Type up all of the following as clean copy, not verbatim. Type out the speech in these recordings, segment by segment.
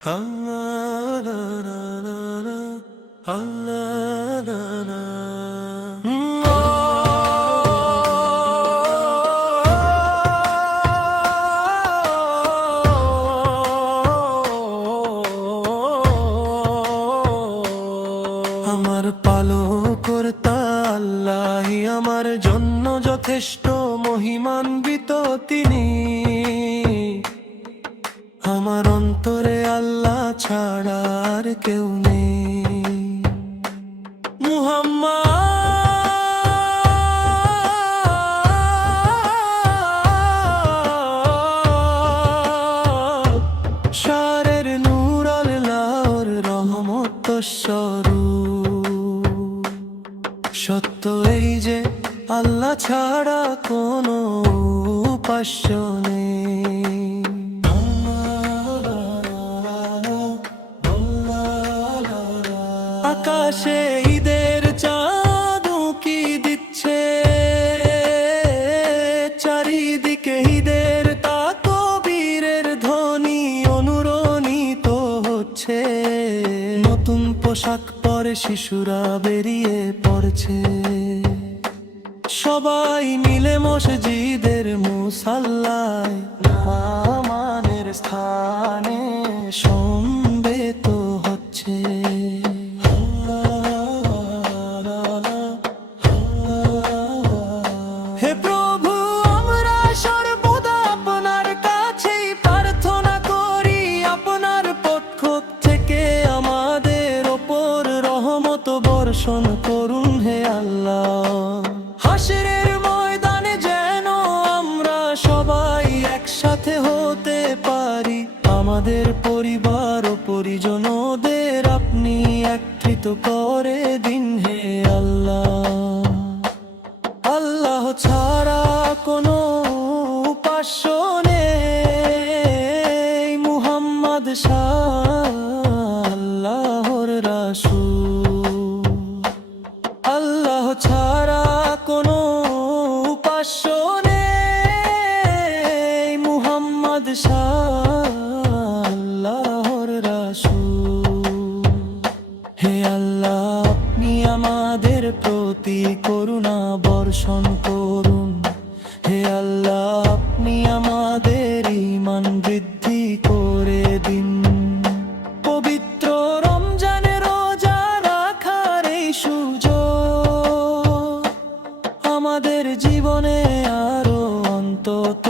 আমার পালকর্তা আল্লাহই আমার জন্য যথেষ্ট, মহিমান্বিত তিনি। আমার অন্তরে আল্লাহ ছাড়া আর কেউ নেই। মুহাম্মদ শারের নূর আল্লাহর রহমত স্বরূপ। সত্য এই যে আল্লাহ ছাড়া কোনো উপাস্য নেই। আকাশে ঈদের চাঁদ উঁকি দিচ্ছে, চারিদিকে ঈদের তাকবীরের ধ্বনি অনুরণিত হচ্ছে। নতুন পোশাক পরে শিশুরা বেরিয়ে পড়ছে, সবাই মিলে মসজিদের মুসাল্লায় নামাজের স্থানে সমবেত হচ্ছে। হে প্রভু, আমরা সর্বদা আপনার কাছেই প্রার্থনা করি, আপনার পক্ষ থেকে আমাদের ওপর রহমত বর্ষণ করুন হে আল্লাহ। হাশরের ময়দানে যেন আমরা সবাই একসাথে হতে পারি, আমাদের পরিবার ও পরিজনদের আপনি একত্রিত করে দিন হে আল্লাহ। আল্লাহ ছাড়া কোনো উপাস্য নেই, মুহাম্মদ আল্লাহর রাসূল। আল্লাহ ছাড়া কোনো উপাস্য নেই, মুহাম্মদ আল্লাহর রাসূল। হে আল্লাহ, আপনি আমাদের প্রতি করুণা বর্ষণ করুন। হে আল্লাহ, আপনি আমাদের ঈমান বৃদ্ধি করে দিন। পবিত্র রমজানে রোজা রাখার এই সুযোগ আমাদের জীবনে আরো অন্তত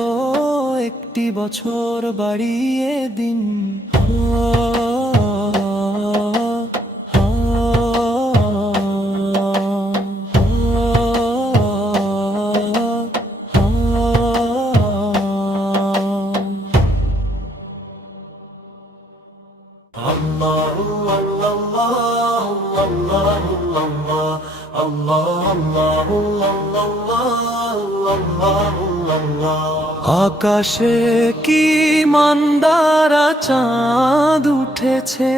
একটি বছর বাড়িয়ে দিন। আকাশে কি মান্দারা চাঁদ উঠেছে,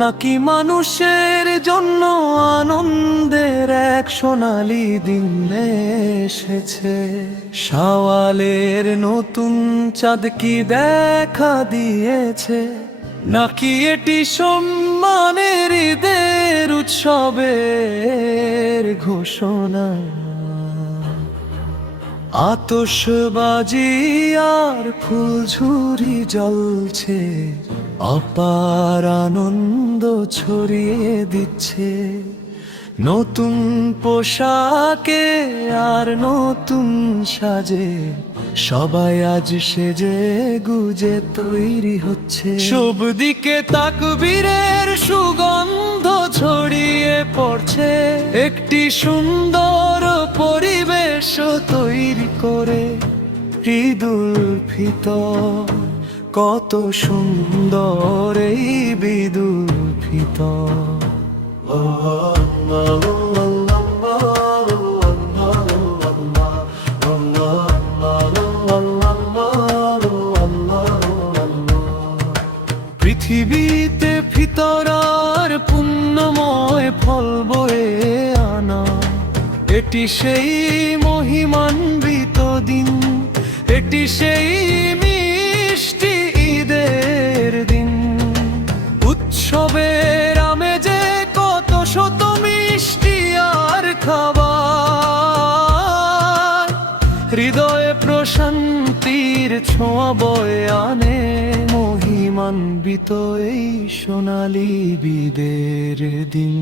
নাকি মানুষের জন্য আনন্দের এক সোনালী দিন এসেছে? শাওয়ালের নতুন চাঁদ কি দেখা দিয়েছে, নাকি এটি সম্মানের ঈদের উৎসবের ঘোষণা? আতশবাজি আর ফুলঝুরি জ্বলছে, অপার আনন্দ ছড়িয়ে দিচ্ছে। নতুন পোশাকে আর নতুন সাজে সবাই আজ সেজে গুজে তৈরি হচ্ছে। সব দিকে তাকবীরের সুগন্ধ ছড়িয়ে পড়ছে, একটি সুন্দর পরিবেশ তৈরি করে ঈদুল ফিতর। কত সুন্দর এই ঈদুল ফিতর। পৃথিবীতে ফিতর আর পুণ্যময় ফল বয়ে আনা, এটি সেই মহিমান্বিত দিন, এটি সেই মিষ্টি ঈদের দিন। উৎসবের আমেজে কত শত মিষ্টি আর খাবার, হৃদয়ে প্রশান্তির ছোঁয়া বয়ে আনে মহিমান্বিত এই সোনালী বিদের দিন।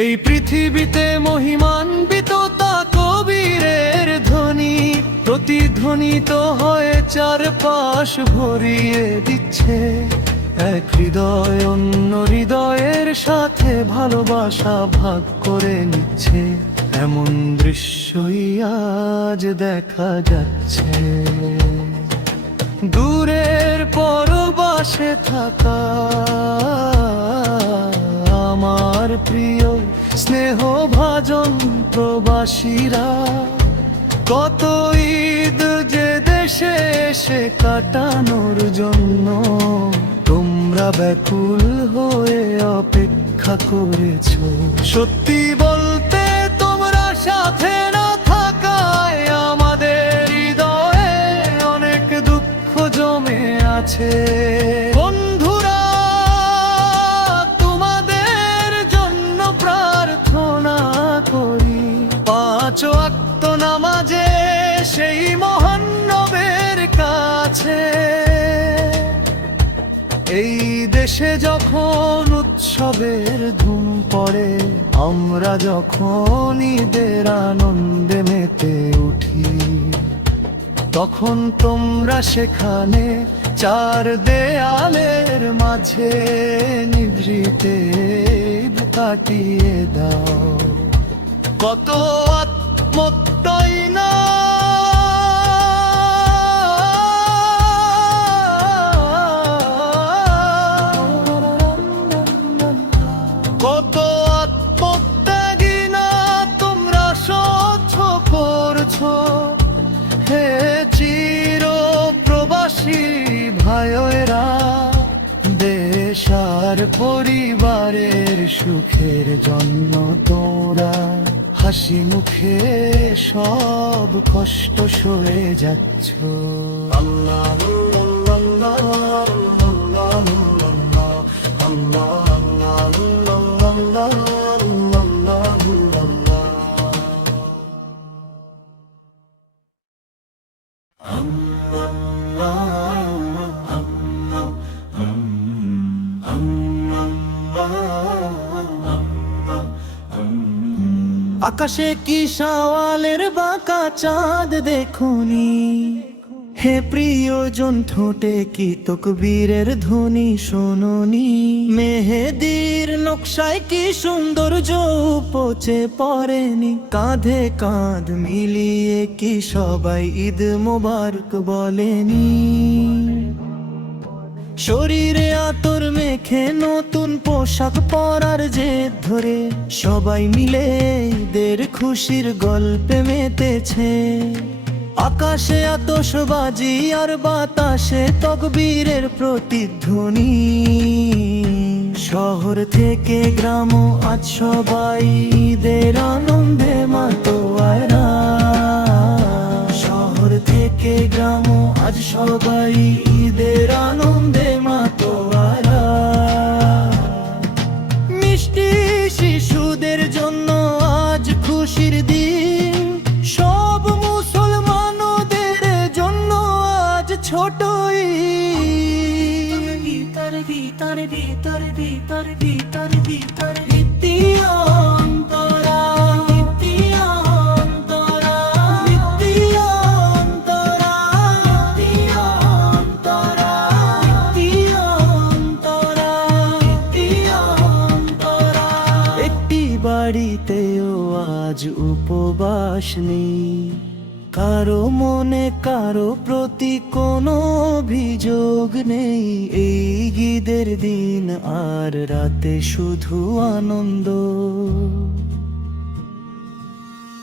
এই পৃথিবীতে মহিমান্বিত তা কবীরের ধ্বনি প্রতিধ্বনিত হয়ে চারপাশ ভরিয়ে দিচ্ছে। এক হৃদয় অন্য হৃদয়ের সাথে ভালোবাসা ভাগ করে নিচ্ছে, এমন দৃশ্যই আজ দেখা যাচ্ছে। দূরের পরবাসে থাকা আমার প্রিয় স্নেহভাজন প্রবাসীরা, কত ঈদ যে দেশে এসে কাটানোর জন্য তোমরা ব্যাকুল হয়ে অপেক্ষা করেছো। সত্যি বলতে তোমরা সাথে না থাকায় আমাদের হৃদয়ে অনেক দুঃখ জমে আছে। বন্ধুরা, তোমাদের জন্য প্রার্থনা করি, পাঁচ ওয়াক্ত নামাজে সেই মহান নবের কাছে। এই দেশে যখন উৎসবের ধুম পড়ে, আমরা যখন ঈদের আনন্দে মেতে উঠি, তখন তোমরা সেখানে চার দেয়ালের মাঝে নিভৃতে কাটিয়ে দাও। কত আত্মত্যাই না কত আত্মত্যাগী না তোমরা সহ্য করছো। হে চির প্রবাসী ভাইয়েরা, দেশ আর পরিবারের সুখের জন্য তোমরা হাসি মুখে সব কষ্ট সয়ে যাচ্ছ। আল্লাহ আল্লাহ আল্লাহ আকাশে কি শাওয়ালের বাঁকা চাঁদ দেখুনি, হে প্রিয়জন ঠোঁটে কি তকবীরের ধ্বনি শোনোনি। মেহেদির নকশায় কি সৌন্দর্য উপচে পড়েনি, কাঁধে কাঁধ মিলিয়ে কি সবাই ঈদ মোবারক বলেনি। শরীরে আতর মেখে নতুন পোশাক পরার জেদ ধরে সবাই মিলে ঈদের খুশির গল্পে মেতেছে। আকাশে আতশবাজি আর বাতাসে তকবীরের প্রতিধ্বনি। শহর থেকে গ্রাম আজ সবাই ঈদের আনন্দে মাতোয়ারা। শহর থেকে গ্রাম আজ সবাই ঈদের আনন্দে মাতোয়ারা। মিষ্টি শিশুদের জন্য আজ খুশির দিন, সব মুসলমানদের জন্য আজ ছোট ঈদ। ভিতরে ভিতরে ভিতরে ভিতরে ভিতরে ভিতরে অন্তরা বাড়িতেও আজ উপবাস নেই, কারো মনে কারো প্রতি কোনো অভিযোগ নেই। এই ঈদের দিন আর রাতে শুধু আনন্দ।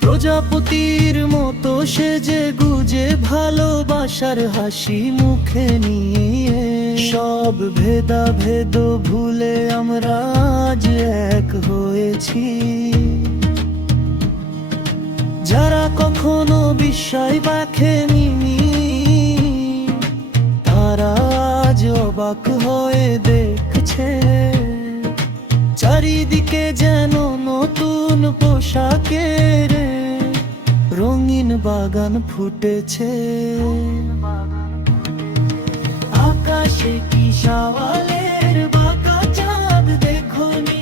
প্রজাপতির মতো সেজে গুজে ভালোবাসার হাসি মুখে নিয়ে সব ভেদাভেদ ভুলে আমরা আজ এক হয়েছি। যারা কখনো বিস্ময় দেখেনি তারা আজ অবাক হয়ে দেখছে। পোশাকের রঙিন বাগান ফুটেছে। আকাশে কি শাওয়ালের বাঁকা চাঁদ দেখোনি,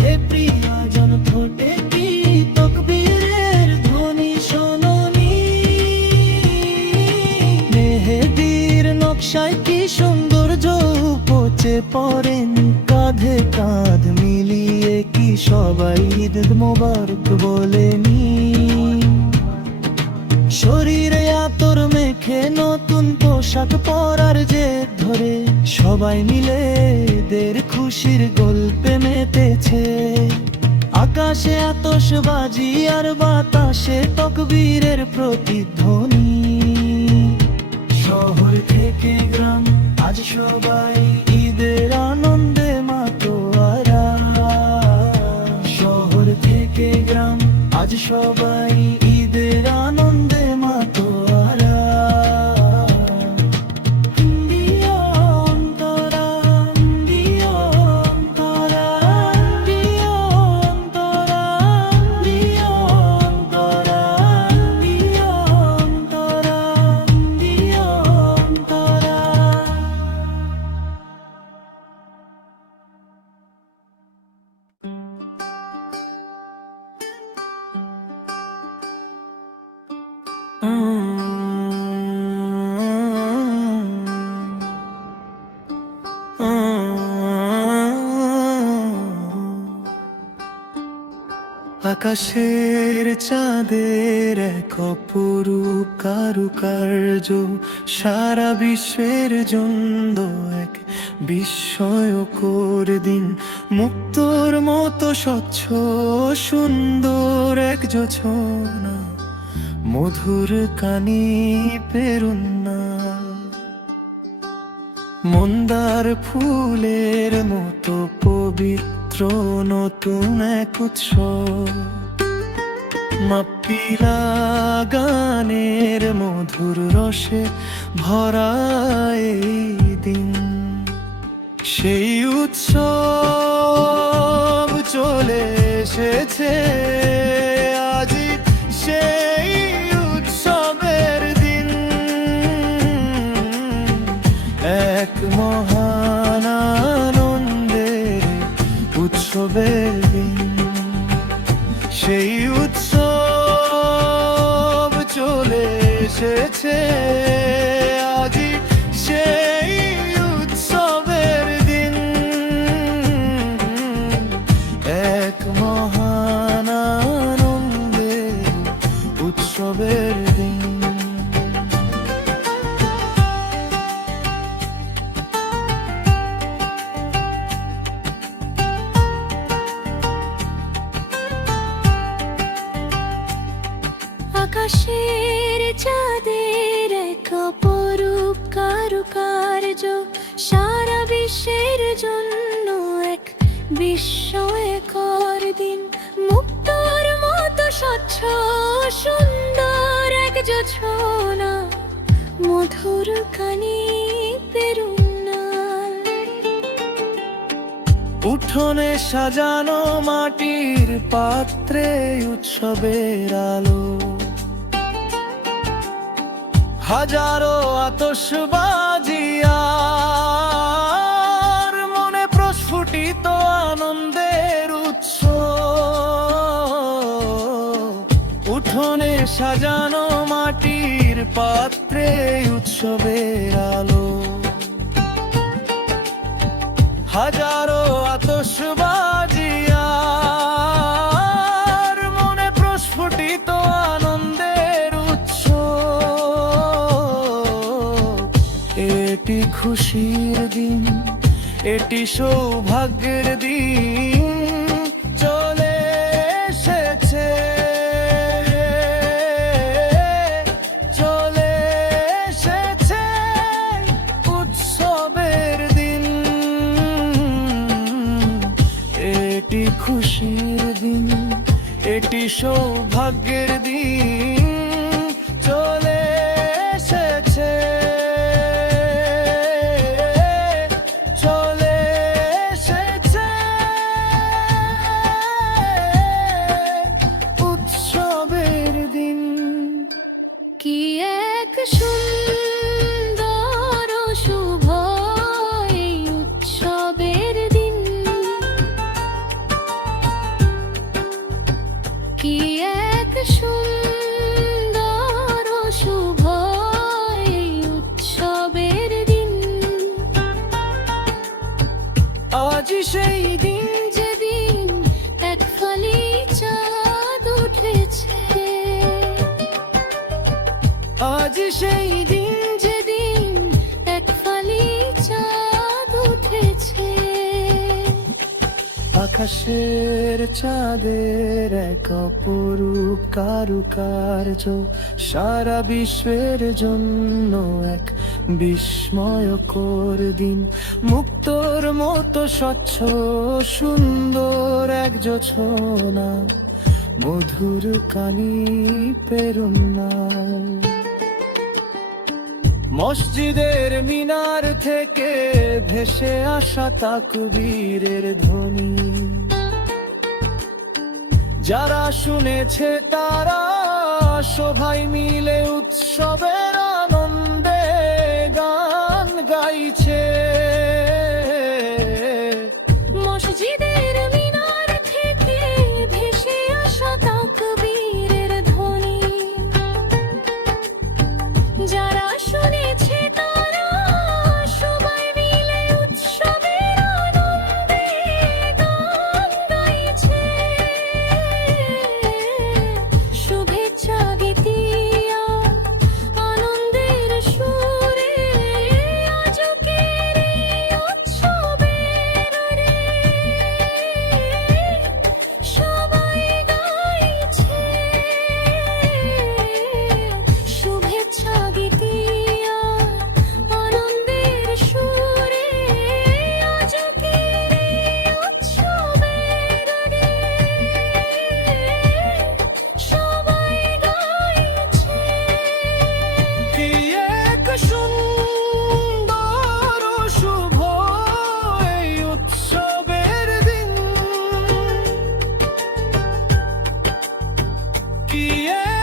হে প্রিয়জন ঠোঁটে কি তকবীরের ধ্বনি শোনোনি। মেহেদির নকশায় কি সৌন্দর্য উপচে পড়েন, কাঁধে কাঁধ মিলিয়ে কি সবাই ঈদ মোবারক বলেনি। শরীরে আতর মেখে নতুন পোশাক পরার জেদ ধরে সবাই মিলে এদের খুশির গল্পে মেতেছে। আকাশে আতশবাজি আর বাতাসে তকবীরের প্রতিধ্বনি। শহর থেকে গ্রাম আজ সবাই ঈদের আনন্দে মাতোয়ারা। শহর থেকে গ্রাম আজ সবাই ঈদের আনন্দে মাতোয়ারা। দিও অন্তরা, দিও অন্তরা, দিও অন্তরা, দিও অন্তরা, দিও অন্তরা, দিও অন্তরা। আকাশের চাঁদের এক অপরূপ কারুকার্য সারা বিশ্বের জন্য এক বিস্ময়কর দিন। মুক্তোর মতো স্বচ্ছ সুন্দর এক জোছনা, মধুর কানি পেরুন্না। মন্দার ফুলের মতো পবিত্র নতুন এক উৎসব, মাপ্পিলা গানের মধুর রসে ভরা এই দিন। সেই উৎসব চলে এসেছে আজি, সেই উৎসবের দিন। এক মহান আনন্দের উৎসবের দিন। সেই উৎসব চলে এসেছে আজি, সেই উৎসবের দিন। এক মহান আনন্দের উৎসবের দিন। আকাশের চাঁদের এক অপরূপ কারুকার্য সারা বিশ্বের জন্য এক বিস্ময়কর দিন। মুক্তোর মতো স্বচ্ছ সুন্দর এক জোছনা, মধুর কানি পেরুন্না। উঠোনে সাজানো মাটির পাত্রে উৎসবের আলো, হাজারো আতশবাজি আর মনে প্রস্ফুটিত আনন্দের উৎস। উঠোনে সাজানো মাটির পাত্রে উৎসবের আলো, হাজারো আতশবাজি আর মনে প্রস্ফুটিত আনন্দের উৎস। এটি খুশির দিন, এটি সৌভাগ্যের দিন চলে এসেছে। চলে এসেছে উৎসবের দিন। এটি খুশির দিন, এটি সৌভাগ্যের দিন চলে এসেছে। চলে এসেছে আজ সেই দিন, যেদিন এক ফালি চাঁদ উঠেছে, আজ সেই দিন, যেদিন এক ফালি চাঁদ উঠেছে। আকাশের চাঁদের এক অপরূপ কারুকার্য সারা বিশ্বের জন্য এক বিস্ময়কর দিন। মুক্তোর মতো স্বচ্ছ সুন্দর এক জোছনা, মধুর কানি পেরুন্না। মসজিদের মিনার থেকে ভেসে আসা তাকবীরের ধ্বনি, যারা শুনেছে তারা সবাই মিলে উৎসবের আনন্দে গান গাইছে। মসজিদের মিনার থেকে ভেসে আসা তাকবীরের ধ্বনি, যারা শুনেছে তারা সবাই মিলে উৎসবের আনন্দে গান গাইছে। শুভেচ্ছা গীতিয়া আনন্দের সুরে আজকের এই উৎসবের রে সবাই গাইছে। শুভেচ্ছা গীতিয়া আনন্দের সুরে আজকের এই উৎসবের রে সবাই গাইছে। কি এক সুন্দর ও শুভ এই উৎসবের দিন, কি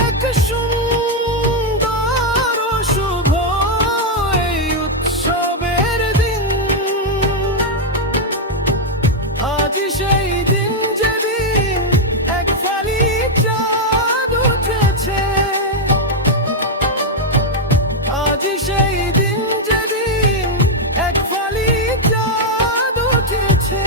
এক সুন্দর ও শুভ এই উৎসবের দিন। আজ সেই দিন, যেদিন এক ফালি চাঁদ উঠেছে, আজ সেই দিন, যেদিন এক ফালি চাঁদ উঠেছে।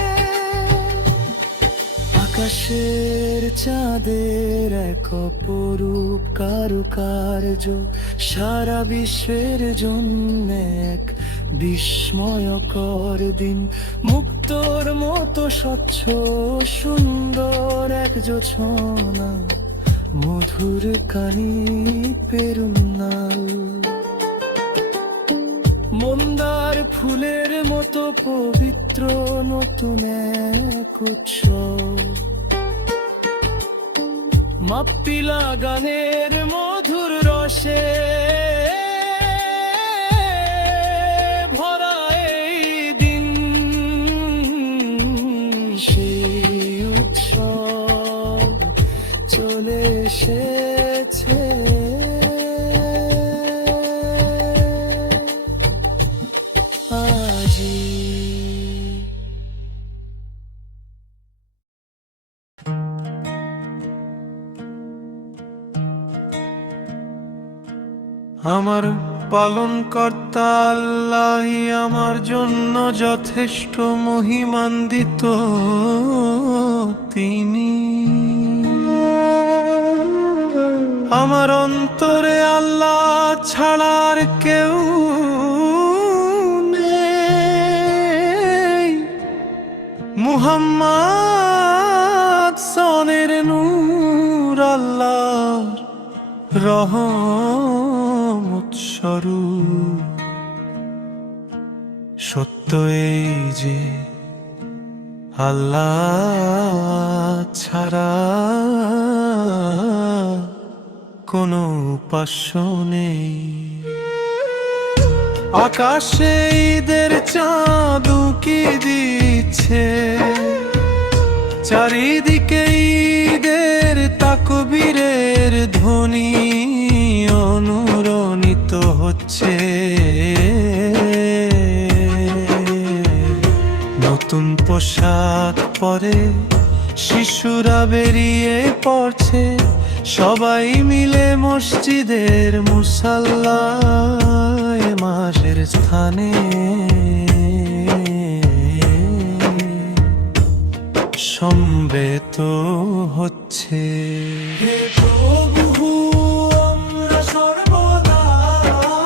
আকাশের চাঁদের এক অপরূপ কারুকার্য সারা বিশ্বের জন্য এক বিস্ময়কর দিন। মুক্তোর মতো স্বচ্ছ সুন্দর এক জোছনা, মধুর কানি পেরুন্নাল। মন্দার ফুলের মতো পবিত্র নতুন এক উৎসব, মাপ্পিলা গানের মধুর রসে ভরা এই দিন। সেই উৎসব চলে এসেছে, আজি। আমার পালনকর্তা আল্লাহই আমার জন্য যথেষ্ট মহিমান্বিত, তিনি আমার অন্তরে আল্লাহ ছাড়ার কেউ নেই। মুহাম্মদ সনের নূর আল্লাহর রহমত স্বরূপ। সত্য এই যে আল্লাহ ছাড়া কোনো উপাস্য নেই। আকাশে ঈদের চাঁদ উকি দিচ্ছে, চারিদিকে ঈদের তাকবীরের ধ্বনি অনুরণিত হচ্ছে। নতুন পোশাক পরে শিশুরা বেরিয়ে পড়ছে, সবাই মিলে মসজিদের মুসাল্লায় মাসের স্থানে সমবেত হচ্ছে। হে প্রভু, আমরা সর্বদা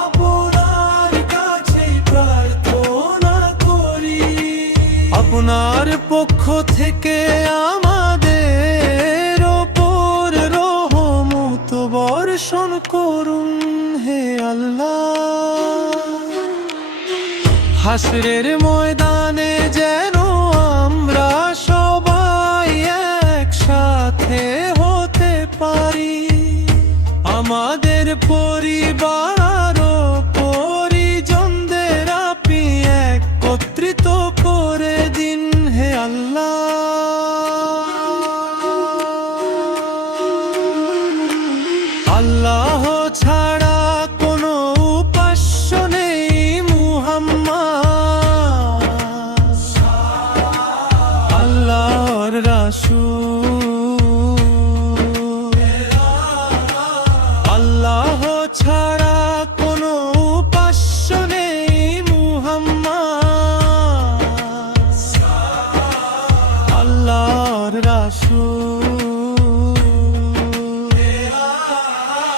আপনার কাছে প্রার্থনা করি। আপনার পক্ষ থেকে আমাদের ওপর রহমত বর্ষণ করুন হে আল্লাহ। হাসরের ময়দানে যেন আমরা সবাই একসাথে হতে পারি। আমাদের পরিবার ও পরিজনদের আপনি একত্রিত করে দিন হে আল্লাহ। আল্লাহ ছাড়া কোনো উপাস্য নেই মুহাম্মদ আল্লাহর রাসূল। আল্লাহ ছাড়া কোনো উপাস্য নেই মুহাম্মদ আল্লাহর রাসূল।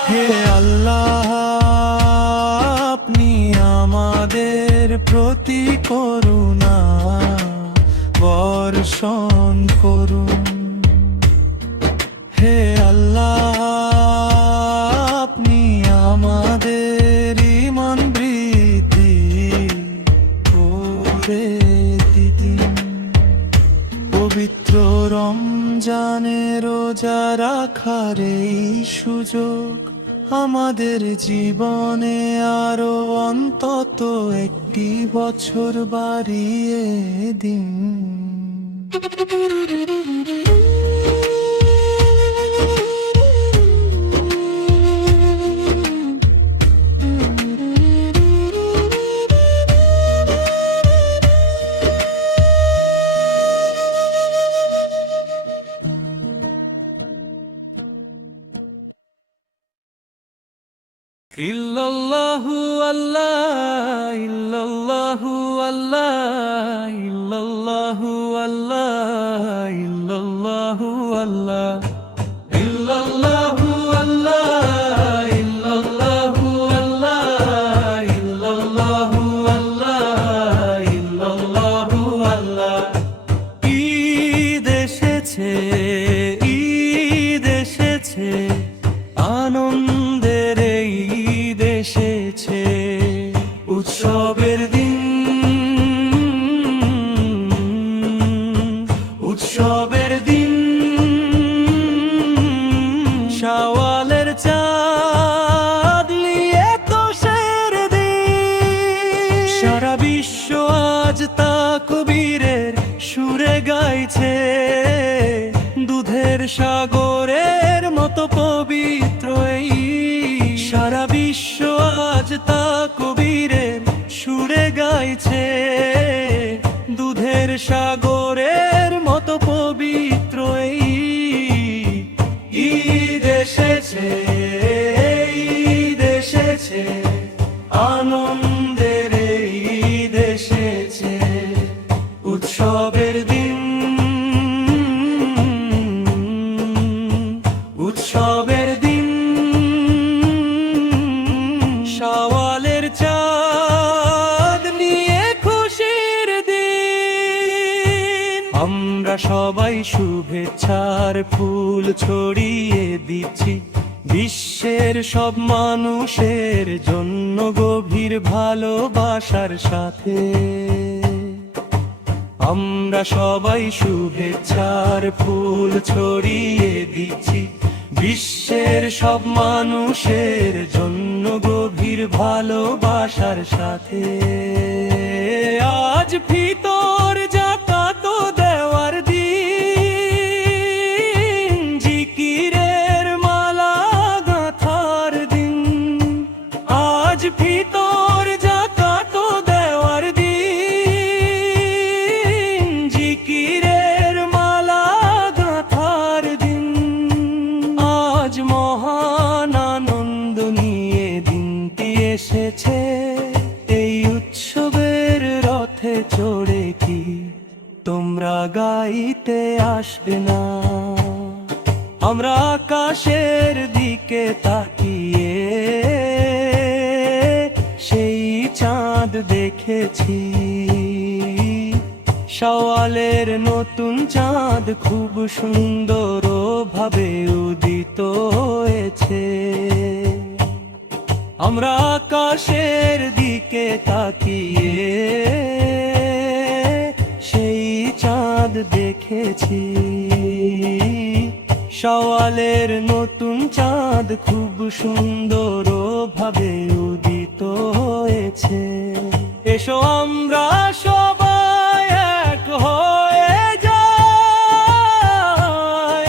হে আল্লাহ, আপনি আমাদের প্রতি করুণা বর্ষণ করুন। হে আল্লাহ, আপনি আমাদের ঈমান বৃদ্ধি করে দিন। পবিত্র রমজানে রোজা রাখার এই সুযোগ আমাদের জীবনে আরো অন্তত একটি বছর বাড়িয়ে দিন। ইল্লাল্লাহু আল্লাহ, ইল্লাল্লাহু আল্লাহ, ইল্লাল্লাহু আল্লাহ, ইল্লাল্লাহু আল্লাহ, ইল্লাল্লাহু আল্লাহ, ইল্লাল্লাহু আল্লাহ, ইল্লাল্লাহু আল্লাহ, ইল্লাল্লাহু আল্লাহ। ঈদ এসেছে, ঈদ এসেছে, আনন্দের এই ঈদ এসেছে, উৎসবের দিন, উৎসবের দিন। শাওয়ালের চাঁদ নিয়ে তোষের দিন, সারা বিশ্ব আজ তাকবীরের সুরে গাইছে। দুধের সাগরের মতো পবিত্র এই, সারা বিশ্ব আজ তাকবীরের সুরে গাইছে। দুধের সাগরের মতো পবিত্র এই ঈদ এসেছে, ঈদ এসেছে, আনন্দের এই ঈদ এসেছে, উৎসবের দিন, উৎসবের দিন। শাওয়ালের চাঁদ নিয়ে খুশির দিন, আমরা সবাই শুভেচ্ছার ফুল ছড়িয়ে দিচ্ছি বিশ্বের সব মানুষের জন্য গভীর ভালোবাসার সাথে। আমরা সবাই শুভেচ্ছার ফুল ছড়িয়ে দিচ্ছি বিশ্বের সব মানুষের জন্য গভীর ভালোবাসার সাথে। আজ ফিতর যাকাত দেওয়ার দিন, জিকিরের মালা গাঁথার দিন। আজ ফিতর যাকাত দেওয়ার দিন, জিকিরের মালা গাঁথার দিন। আজ মহান আনন্দ নিয়ে দিনটি এসেছে, এই উৎসবের রথে চড়ে তোমরা গাইতে আসবে না। আমরা আকাশের দিকে তাকিয়ে সেই চাঁদ দেখেছি। শাওয়ালের নতুন চাঁদ খুব সুন্দর ভাবে উদিত হয়েছে। আমরা আকাশের দিকে তাকিয়ে সেই চাঁদ দেখেছি। শাওয়ালের নতুন চাঁদ খুব সুন্দর ভাবে উদিত হয়েছে। এসো আমরা সবাই এক হয়ে যাই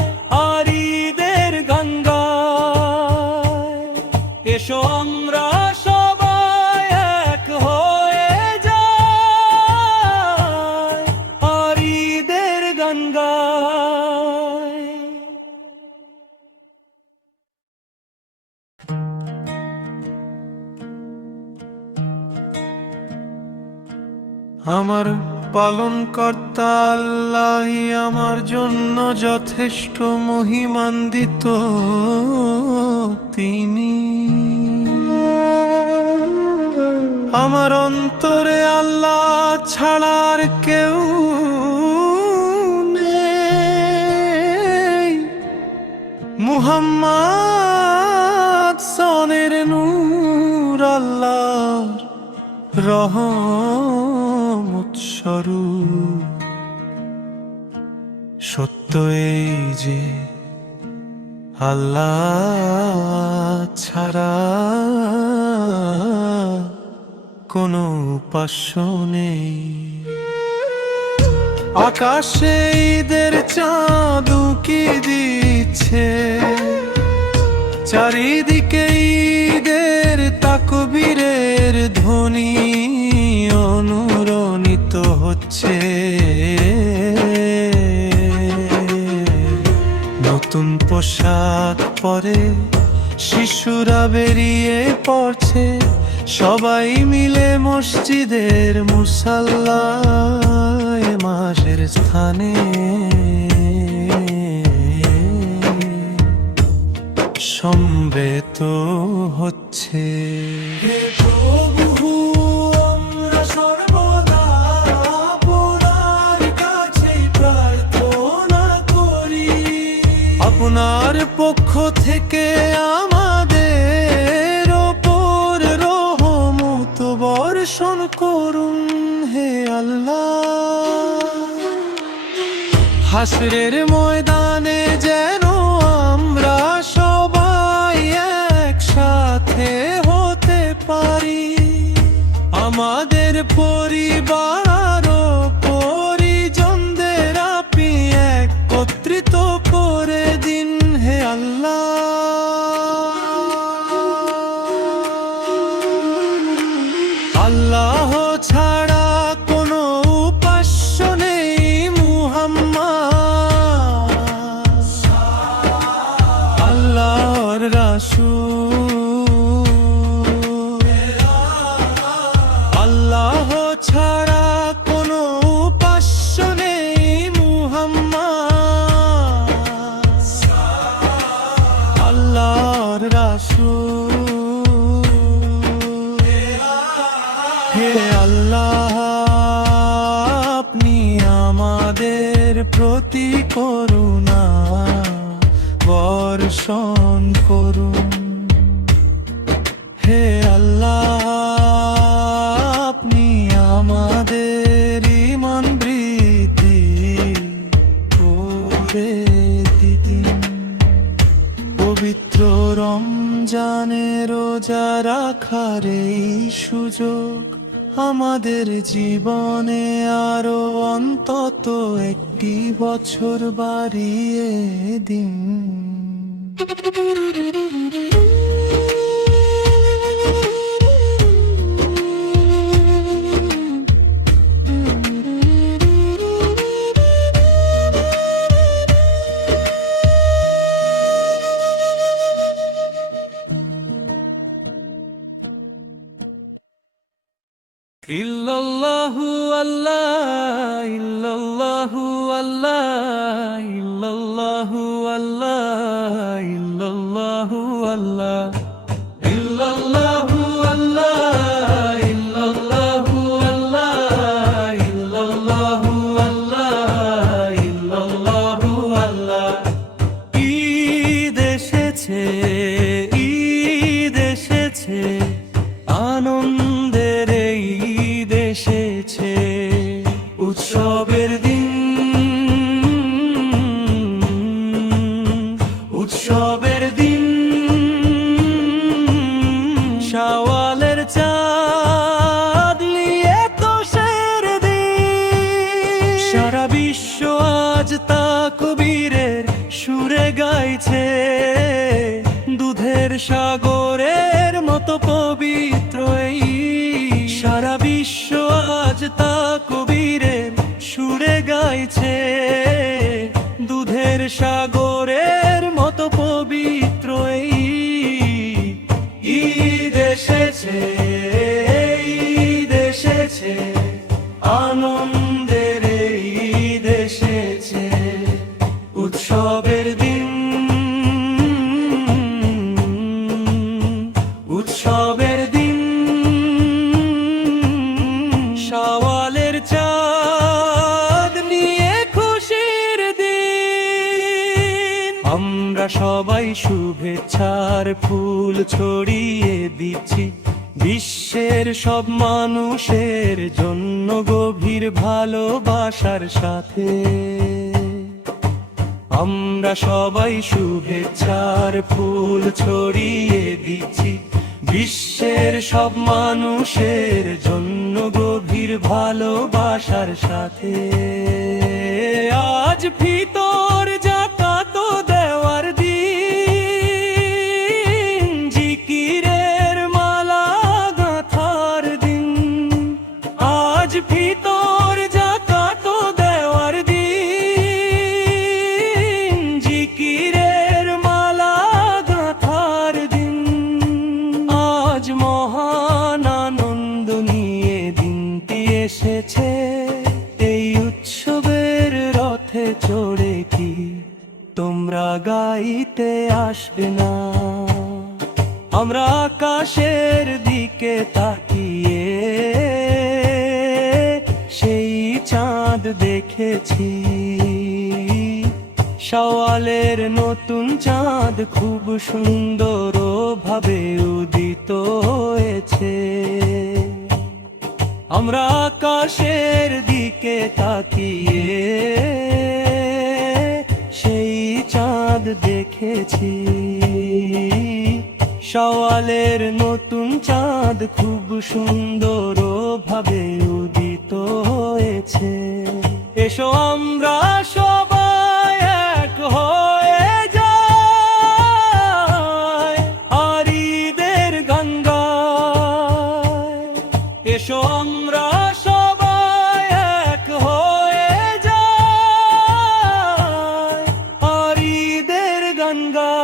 আর ঈদের গান গাই। এসো আমরা সবাই এক হয়ে যাই আর ঈদের গান গাই। আমার পালনকর্তা আল্লাহই আমার জন্য যথেষ্ট মহিমান্বিত। তিনি আমার অন্তরে আল্লাহ ছাড়ার কেউ নেই। মুহাম্মদ সনের নূর আল্লাহর রহমত স্বরূপ। সত্য এই যে আল্লাহ ছাড়া কোনো উপাস্য নেই। আকাশে ঈদের চাঁদ উকি দিচ্ছে, চারিদিকে ঈদের তাকবীরের ধ্বনি অনুরণিত হচ্ছে। নতুন পোশাক পরে শিশুরা বেরিয়ে পড়ছে, সবাই মিলে মসজিদের মুসাল্লায় মাসের স্থানে সমবেত হচ্ছে। হে প্রভু, আমরা সর্বদা আপনার কাছে প্রার্থনা করি। আপনার পক্ষ থেকে আমাদের ওপর রহমত বর্ষণ করুন হে আল্লাহ। হাসরের ময়দানে যেন আমরা সবাই একসাথে হতে পারি। আমাদের পরিবার ও পরিজনদের আপনি একত্রিত করে দিন হে আল্লাহ। আল্লাহ ছাড়া কোনো উপাস্য নেই। মুহাম্মদ আল্লাহর রাসূল। আল্লাহ ছাড়া কোনো উপাস্য নেই। মুহাম্মদ আল্লাহর রাসূল। হে আল্লাহ, আপনি আমাদের প্রতি করুণা বর্ষণ করুন। হে আল্লাহ, আপনি আমাদের ঈমান বৃদ্ধি করে দিন। পবিত্র রমজানে রোজা রাখার এই সুযোগ আমাদের জীবনে আরো অন্তত একটি বছর বাড়িয়ে দিন। ইল্লাল্লাহু আল্লাহ, ইল্লাল্লাহ ইল্লাল্লাহু আল্লাহ ইল্লাল্লাহু আল্লাহ ইল্লাল্লাহু আল্লাহ ইল্লাল্লাহু আল্লাহ ইল্লাল্লাহু আল্লাহ ইল্লাল্লাহু আল্লাহ ইল্লাল্লাহু আল্লাহ ঈদ এসেছে ঈদ এসেছে আনন্দের এই ঈদ এসেছে উৎসবের দিন উৎসবের দিন শাওয়ালের চাঁদ নিয়ে তোষের দিন সারা বিশ্ব আজ তাকবীরের সুরে গাইছে দুধের সাগরের মতো পবিত্র এই সারা বিশ্ব আজ তাকবীরের সুরে গাইছে দুধের সাগরের মতো পবিত্র এই ঈদ এসেছে ঈদ এসেছে আনন্দের এই ঈদ এসেছে উৎসবের দিন উৎসবের দিন শাওয়ালের চাঁদ নিয়ে খুশির দিন আমরা সবাই শুভেচ্ছার ফুল ছড়িয়ে দিচ্ছি বিশ্বের সব মানুষের জন্য গভীর ভালোবাসার সাথে আমরা সবাই শুভেচ্ছার ফুল ছড়িয়ে দিচ্ছি বিশ্বের সব মানুষের জন্য গভীর ভালোবাসার সাথে আজ ফিতর যাকাত দেওয়ার দিন জিকিরের মালা গাঁথার দিন আজ ফিতর যাকাত দেওয়ার দিন জিকিরের মালা গাঁথার দিন আজ মহান আনন্দ নিয়ে দিনটি এসেছে এই উৎসবের রথে চড়ে কি তোমরা গাইতে আসবে না আমরা আকাশের দিকে তাকিয়ে সেই চাঁদ দেখেছি শাওয়ালের নতুন চাঁদ খুব সুন্দর ভাবে উদিত হয়েছে আমরা আকাশের দিকে তাকিয়ে সেই চাঁদ দেখেছি শাওয়ালের নতুন চাঁদ খুব সুন্দর ভাবে উদিত হয়েছে এসো আমরা সবাই এক হয়ে যাই আর ঈদের গান গাই এসো আমরা সবাই এক হয়ে যাই আর ঈদের গান গাই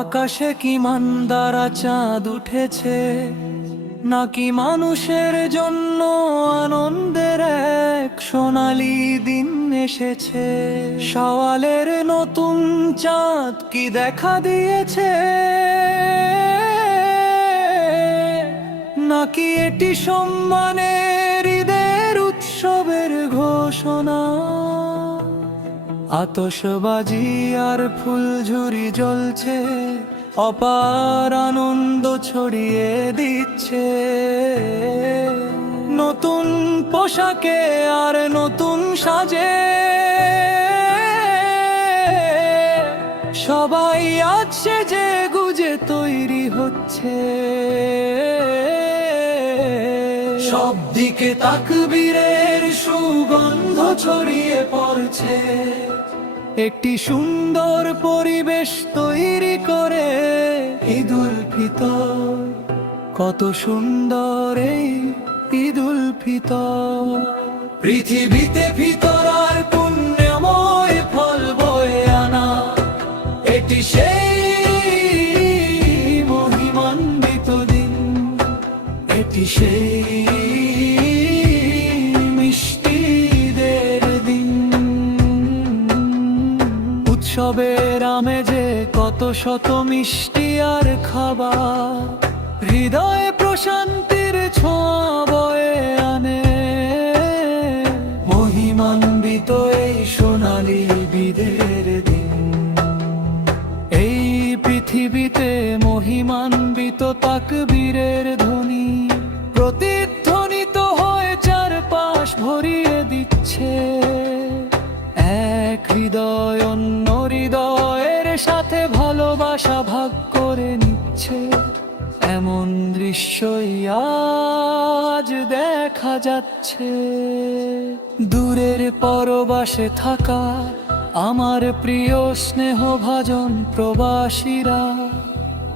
আকাশে কি মান্দারা চাঁদ উঠেছে নাকি মানুষের জন্য আনন্দের এক সোনালী দিন এসেছে শাওয়ালের নতুন চাঁদ কি দেখা দিয়েছে নাকি এটি সম্মানের ঈদের উৎসবের ঘোষণা আতশবাজি আর ফুলঝুরি জ্বলছে অপার আনন্দ ছড়িয়ে দিচ্ছে নতুন পোশাকে আর নতুন সাজে সবাই আছে যে গুজে তৈরি হচ্ছে সব দিকে তাকবীরের সুগন্ধ ছড়িয়ে পড়ছে একটি সুন্দর পরিবেশ তৈরি করে ঈদুল ফিতর কত সুন্দর এই ঈদুল ফিতর। পৃথিবীতে ফিতর আর পুণ্যময় ফল বয়ে আনা, এটি সেই মহিমান্বিত দিন, এটি সেই মিষ্টিদের দিন। উৎসবের আমেজে কত শত মিষ্টি আর খাবার, হৃদয়ে প্রশান্তির ছোঁয়া বয়ে আনে। মহিমান্বিত এই সোনালী ঈদের দিন, এই পৃথিবীতে মহিমান্বিত তাকবীরের ধ্বনি প্রতিধ্বনিত হয়ে চারপাশ ভরিয়ে দিচ্ছে। এক হৃদয় অন্য হৃদয়ের সাথে ভালোবাসা ভাগ করে নিচ্ছে। এমন দৃশ্যই আজ দেখা যাচ্ছে। দূরের পরবাসে থাকা আমার প্রিয় স্নেহভাজন প্রবাসীরা,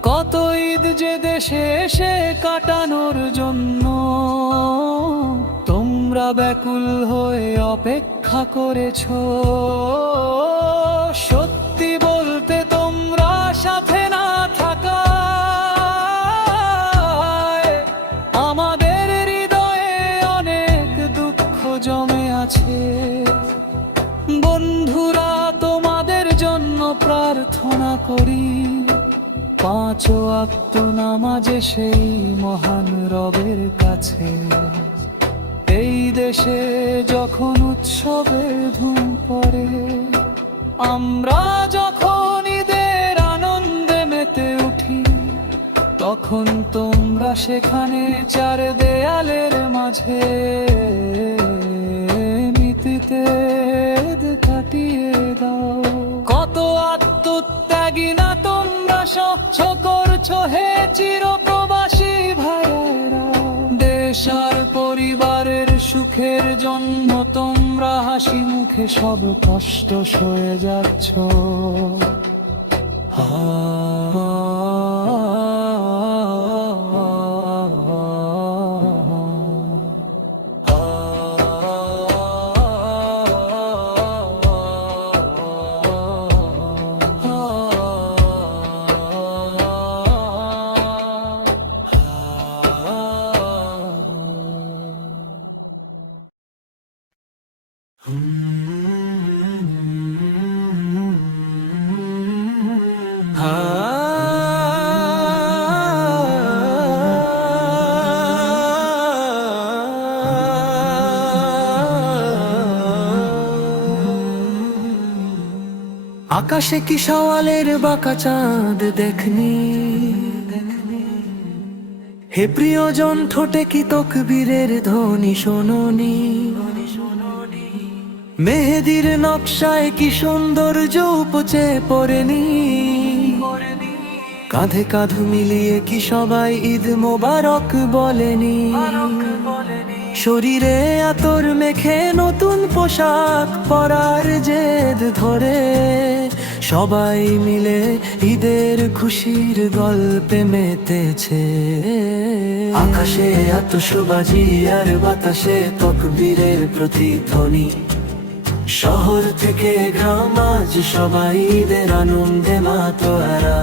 কত ঈদ যে দেশে এসে কাটানোর জন্য তোমরা ব্যাকুল হয়ে অপেক্ষা করেছো। সত্যি বলতে তোমরা সাথে না থাকা আমাদের হৃদয়ে অনেক দুঃখ জমে আছে। বন্ধুরা, তোমাদের জন্য প্রার্থনা করি, পাঁচ ওয়াক্ত নামাজে সেই মহান রবের কাছে। এই দেশে যখন উৎসবের ধুম পড়ে, আমরা যখন ঈদের আনন্দে মেতে উঠি, তখন তোমরা সেখানে চার দেয়ালের মাঝে মিতিতে কাটিয়ে দাও। কত আত্মত্যাগী না তোমরা স্বচ্ছ করছো হে চিরপ্রবাসী ভাইয়েরা। দেশ আর পরিবারের সুখের জন্য তোমরা হাসি মুখে সব কষ্ট সয়ে যাচ্ছ। আকাশে কি সওয়ালের বাঁকা চাঁদ দেখনি, হে প্রিয়জন ঠোঁটে কি তকবীরের ধ্বনি শোনোনি। মেহেদির নকশায় কি সৌন্দর্য উপচে পড়েনি, কাঁধে কাঁধ মিলিয়ে কি সবাই ঈদ মোবারক বলেনি। শরীরে আতর মেখে নতুন পোশাক পরার জেদ ধরে, সবাই মিলে ঈদের খুশির গল্পে মেতেছে। আকাশে আতশবাজি আর বাতাসে তকবীরের প্রতিধ্বনি। শহর থেকে গ্রাম আজ সবাই ঈদের আনন্দে মাতোয়ারা।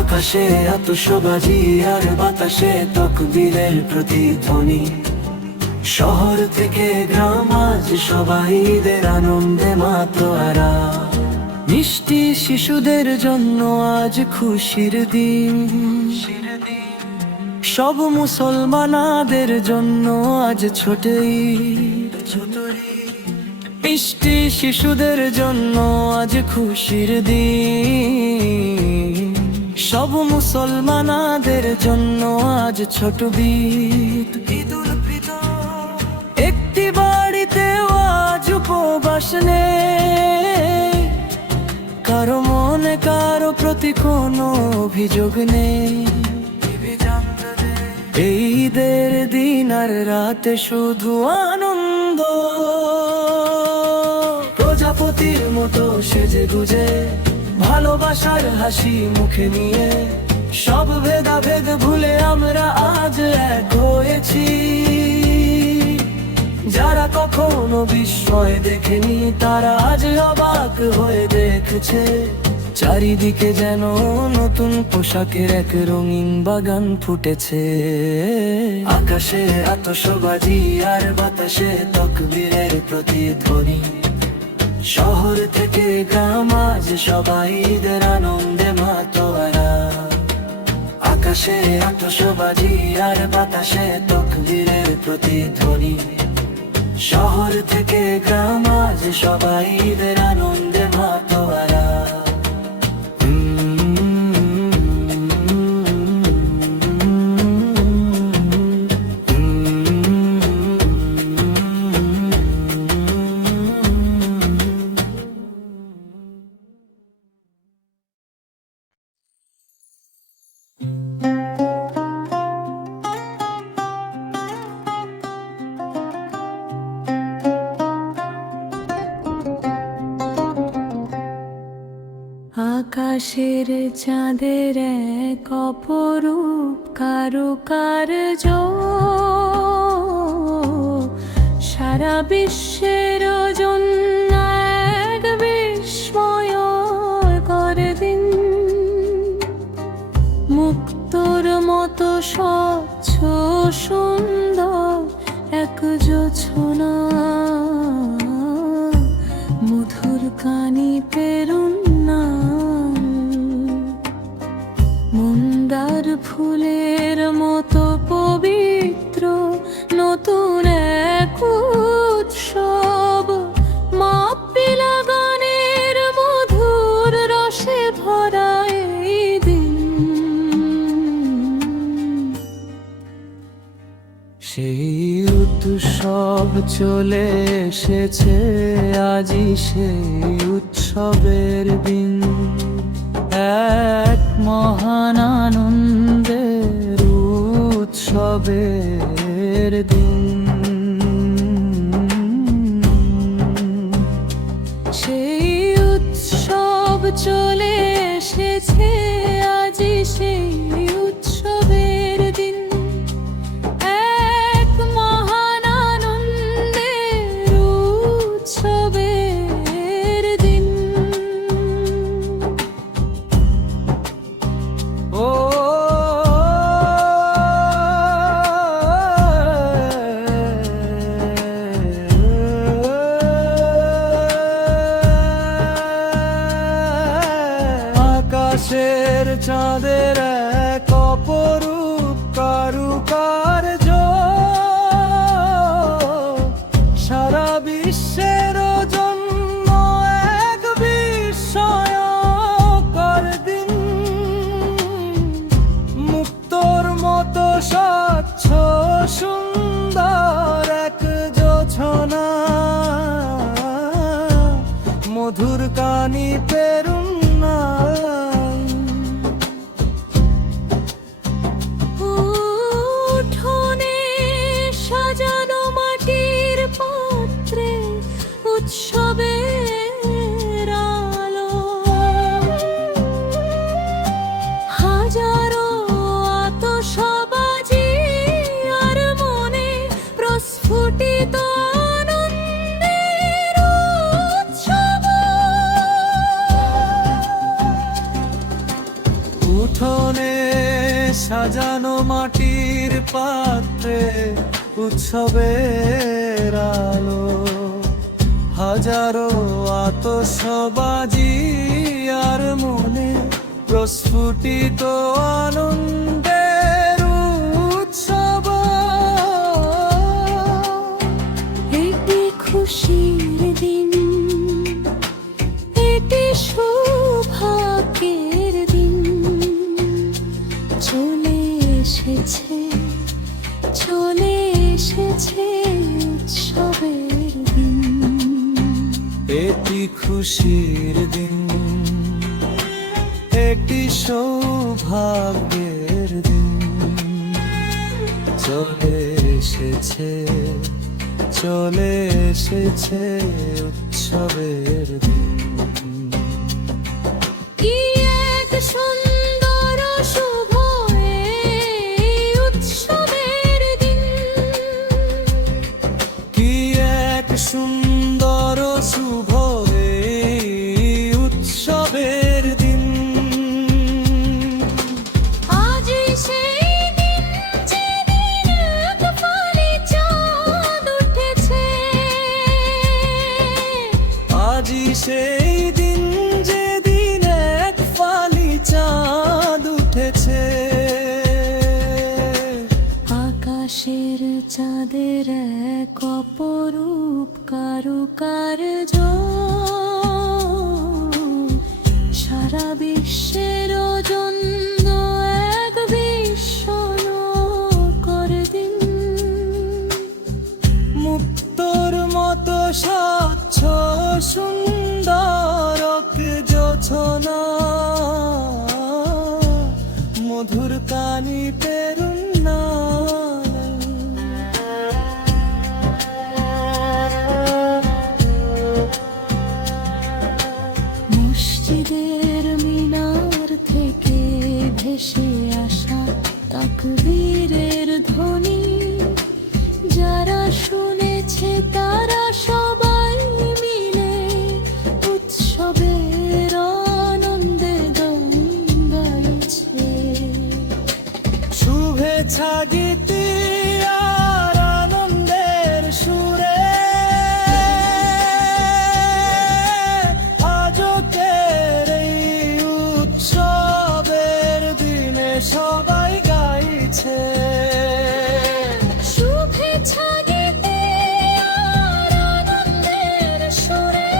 আকাশে আতশবাজি আর বাতাসে তকবীরের প্রতিধ্বনি। শহর থেকে গ্রাম আজ সবাই ঈদের আনন্দে মাতোয়ারা। মিষ্টি শিশুদের জন্য আজ খুশির দিন, সব মুসলমানদের জন্য আজ ছোট ঈদ। মিষ্টি শিশুদের জন্য আজ খুশির দিন, সব মুসলমানদের জন্য আজ ছোট ঈদ। ঈদুল ফিতর। একটি বাড়িতেও আজ উপবাস নেই, কারো মনে কারো প্রতি কোনো অভিযোগ নেই। এই ঈদের দিন আর রাতে শুধু আনন্দ। প্রজাপতির মতো সেজে গুজে ভালোবাসার হাসি মুখে নিয়ে সব ভেদাভেদ ভুলে আমরা আজ এক হয়েছি। যারা কখনো বিস্ময় দেখেনি তারা আজ অবাক হয়ে দেখছে। চারিদিকে যেন নতুন পোশাকের এক রঙিন বাগান ফুটেছে। আকাশে আতশবাজি আর বাতাসে তাকবীরের প্রতিধ্বনি। শহর থেকে গ্রাম আজ সবাই ঈদের আনন্দে মাতোয়ারা। আকাশে আতশবাজি আর বাতাসে তাকবীরের প্রতিধ্বনি। শহর থেকে গ্রাম আজ সবাই ঈদের আনন্দে মাতোয়ারা। আকাশের চাঁদের এক অপরূপ কারুকার্য সারা বিশ্বের জন্য এক বিস্ময়কর দিন। মুক্তোর মতো স্বচ্ছ সুন্দর এক জোছনা মধুর কানি পেরুন মন্দার ফুলের মতো পবিত্র নতুন এক উৎসব। মাপিলা গানের মধুর রসে ভরা এই দিন। সেই উৎসব চলে এসেছে আজি সেই উৎসবের দিন। এক মহান আনন্দের উৎসবের দিন। সেই উৎসব চলে এসেছে আজি সেই উৎসবের দিন। এক মহান আনন্দের উৎসবের দিন। ও আকাশের চাঁদের এক অপরূপ কারুকার্য সারা বিশ্বের জন্য এক বিস্ময়কর দিন। মুক্তোর মতো স্বচ্ছ সুন্দর এক জোছনা মধুর কানি পেরুন উঠোনে সাজানো মাটির পাত্রে উৎসবের আলো। হাজারো আতশবাজি আর মনে প্রস্ফুটিত আনন্দের উৎসব। উঠোনে সাজানো মাটির পাত্রে উৎসবের আলো। হাজারো আতশবাজি আর মনে প্রস্ফুটিত আনন্দের উৎসব। এটি খুশির দিন, এটি সৌভাগ্যের দিন। চলে এসেছে উৎসবের দিন। এটি খুশির দিন, একটি সৌভাগ্যের দিন। চলে এসেছে উৎসবের দিন। কি এক সুন্দর শুভ সুন্দর শুভ এই উৎসবের দিন। আজি সেই দিন যেদিন এক ফালি চাঁদ উঠেছে। আজি সেই দিন যেদিন এক ফালি চাঁদ উঠেছে। আকাশের চাঁদের এক অপরূপ কারুকার্য সারা বিশ্বের জন্য এক বিস্ময়কর দিন। মুক্তোর মতো স্বচ্ছ সুন্দর জোছনা মধুর কানি পেরুন্না। মসজিদের মিনার থেকে ভেসে আসা তাকবীরের ধ্বনি যারা শুনেছে তারা সবাই মিলে উৎসবের আনন্দে গান গাইছে। শুভেচ্ছা গীতি আর আনন্দের সুরে আজকের এই উৎসবের দিনে সবাই গাইছে। শুভেচ্ছা গীতি আর আনন্দের সুরে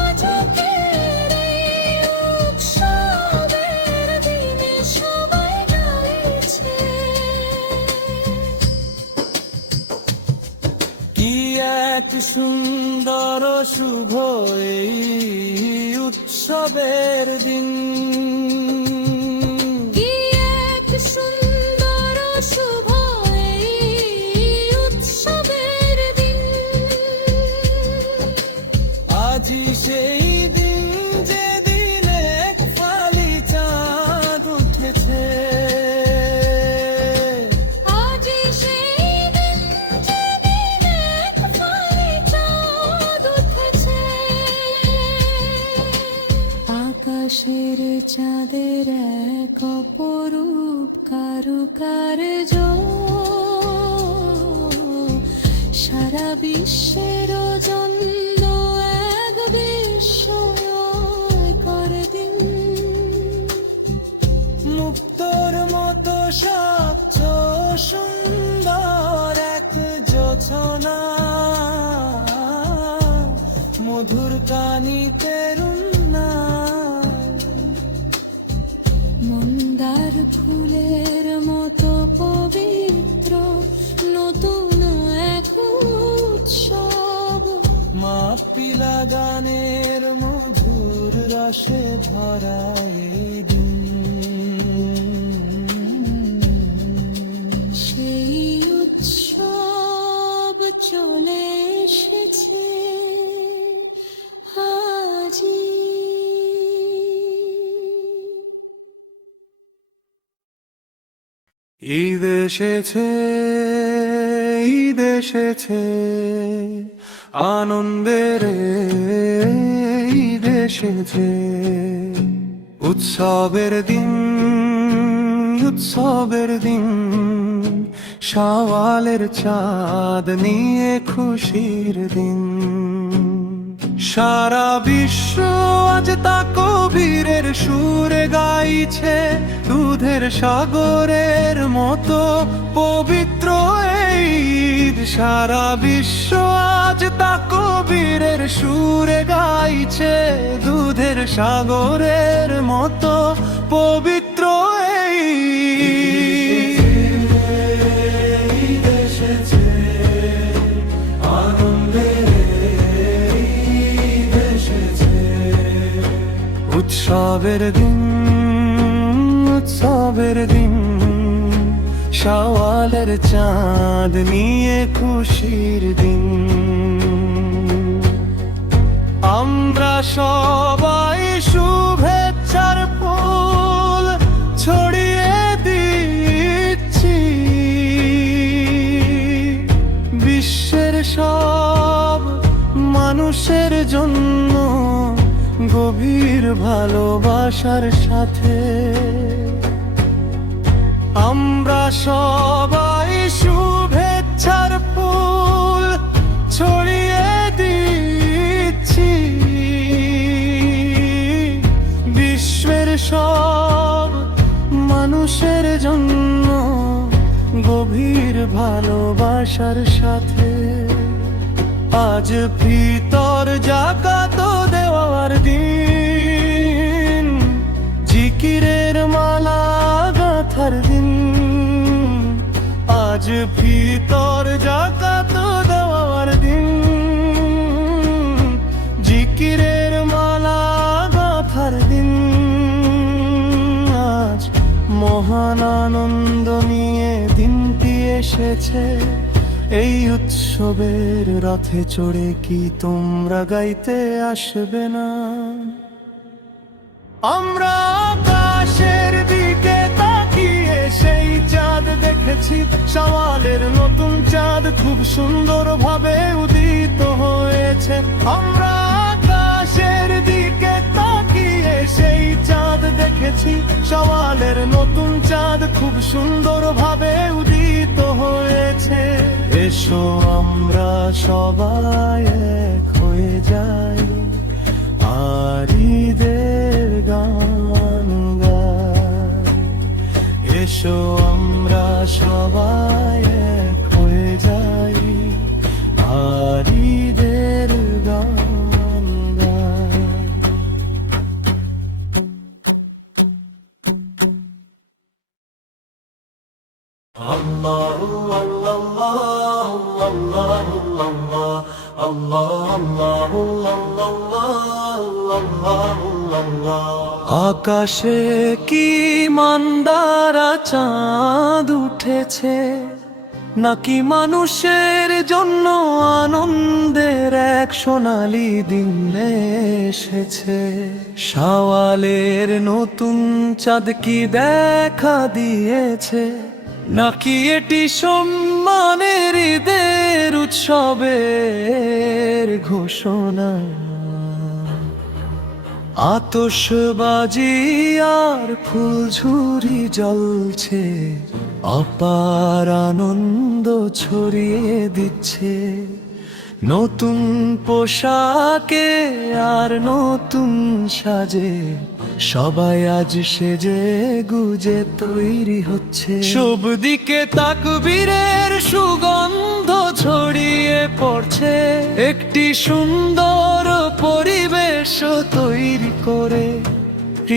আজকের এই উৎসবের দিনে সবাই গাইছে। কি এক সুন্দর শুভ এই উৎসবের দিন। কি এক সুন্দর শুভ এই উৎসবের দিন। আজি সেই দিন যেদিন এক ফালি চাঁদ উঠেছে। আজি সেই দিন যেদিন এক ফালি চাঁদ উঠেছে। আকাশের চাঁদের এক অপরূপ কারুকার্য সারা বিশ্বের জন্য এক বিস্ময়কর দিন। মুক্তোর মতো স্বচ্ছ সুন্দর এক জোছনা মধুর কানি পেরুন্না। মন্দার ফুলের মতো পবিত্র নতুন এক উৎসব মা পিলা গানের মধুর রসে ভরা এই দিন। সেই উৎসব চলে এসেছে আজি। ঈদ এসেছে, ঈদ এসেছে, আনন্দের ঈদ এসেছে। উৎসবের দিন, উৎসবের দিন, শাওয়ালের চাঁদ নিয়ে খুশির দিন। সারা বিশ্ব আজ তাকবীরের সুরে গাইছে, দুধের সাগরের মতো পবিত্র এই ঈদ। সারা বিশ্ব আজ তাকবীরের সুরে গাইছে, দুধের সাগরের মতো পবিত্র এই ঈদ এসেছে। আনন্দের ঈদ এসেছে। উৎসবের দিন, উৎসবের দিন, শাওয়ালের চাঁদ নিয়ে খুশির দিন। আমরা সবাই শুভেচ্ছার ফুল ছড়িয়ে দিচ্ছি। জন্য গভীর ভালোবাসার সাথে আমরা সবাই শুভেচ্ছার ফুল ছড়িয়ে দিচ্ছি বিশ্বের সব মানুষের জন্য গভীর ভালোবাসার সাথে আজ ফিতর জাকাত দেওয়ার দিন জিকিরের মালা গাঁথার দিন আজ ফিতর জাকাত দেওয়ার দিন জিকিরের মালা গাঁথার দিন আজ মহান আনন্দ নিয়ে দিনটি এসেছে এই উৎসবের রথে চড়ে কি তোমরা গাইতে আসবে না আমরা আকাশের দিকে তাকিয়ে সেই চাঁদ দেখেছি শাওয়ালের নতুন চাঁদ খুব সুন্দর ভাবে উদিত হয়েছে আমরা আকাশের দিকে তাকিয়ে সেই চাঁদ দেখেছি শাওয়ালের নতুন চাঁদ খুব সুন্দর ভাবে উদিত হয়েছে এসো আমরা সবাই এক হয়ে যাই আর ঈদের গান গাই এসো আমরা সবাই এক হয়ে যাই আর ঈদের গান গাই আল্লাহু আল্লাহু আল্লাহু আল্লাহু আকাশে কি মন্দারা চাঁদ উঠেছে নাকি মানুষের জন্য আনন্দের এক সোনালী দিন এসেছে শাওয়ালের নতুন চাঁদ কি দেখা দিয়েছে নাকি এটি সম্মানের ঈদের উৎসবের ঘোষণা আতশবাজি আর ফুলঝুরি জ্বলছে অপার আনন্দ ছড়িয়ে দিচ্ছে নতুন পোশাকে আর নতুন সাজে সবাই আজ সেজে গুজে তৈরি হচ্ছে সব দিকে তাকবীরের সুগন্ধ ছড়িয়ে পড়ছে একটি সুন্দর পরিবেশ তৈরি করে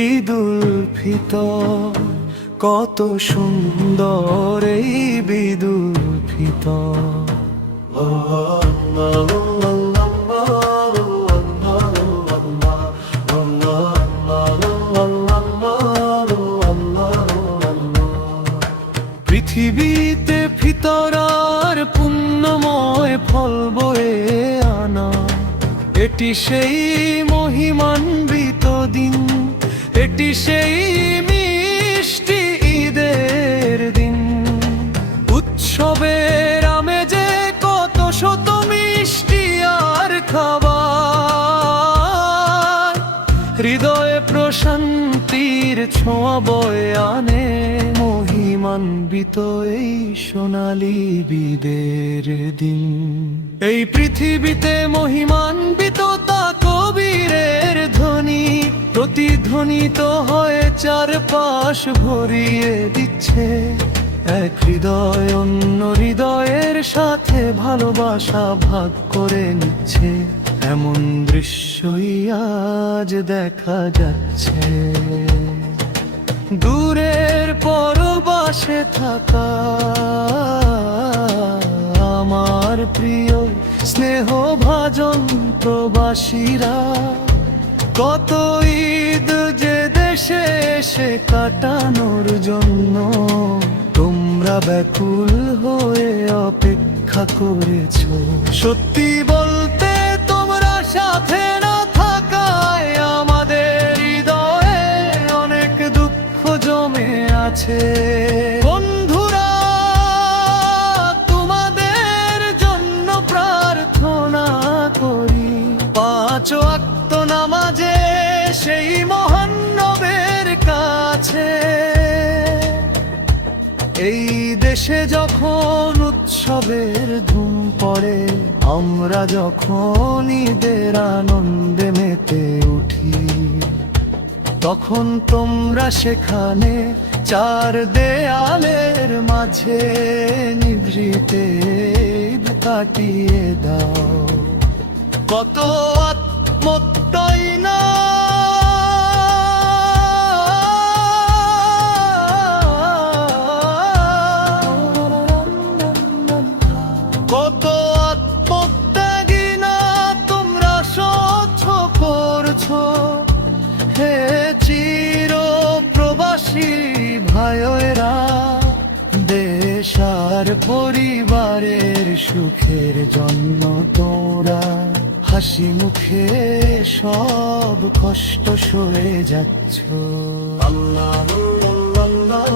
ঈদুল ফিতর কত সুন্দর এই ঈদুল ফিতর পৃথিবীতে ফিতরার পুণ্যময় ফল বয়ে আনা এটি সেই মহিমান্বিত দিন এটি সেই মিষ্টি ঈদের দিন উৎসবের আমেজে কত শত মিষ্টি আর খাবার হৃদয়ে প্রশান্তির ছোঁয়া বয়ে আনে মহিমান্বিত এই সোনালী ঈদের দিন এই পৃথিবীতে মহিমান্বিত তাকবীরের ধ্বনি প্রতিধ্বনিত হয়ে চারপাশ ভরিয়ে দিচ্ছে এক হৃদয় অন্য হৃদয়ের সাথে ভালোবাসা ভাগ করে নিচ্ছে এমন দৃশ্যই আজ দেখা যাচ্ছে দূরের পরবাসে থাকা আমার প্রিয় স্নেহভাজন প্রবাসীরা কত ঈদ যে দেশে এসে কাটানোর জন্য তোমরা ব্যাকুল হয়ে অপেক্ষা করেছো সত্যি বলতে তোমরা সাথে না থাকায় আমাদের হৃদয়ে অনেক দুঃখ জমে আছে বন্ধুরা তোমাদের জন্য প্রার্থনা করি 5 যখন উৎসবের ধুম পড়ে, আমরা যখন ঈদের আনন্দে মেতে উঠি, তখন তোমরা সেখানে চার দেয়ালের মাঝে নিভৃতে ঈদ কাটিয়ে দাও। কত আত্মত্যাই না কত আত্মত্যাগী না তোমরা সহ্য করছো, হে চির প্রবাসী ভাইয়েরা। দেশ আর পরিবারের সুখের জন্য তোমরা হাসি মুখে সব কষ্ট সরে যাচ্ছ। আল্লাহ আল্লাহ আল্লাহ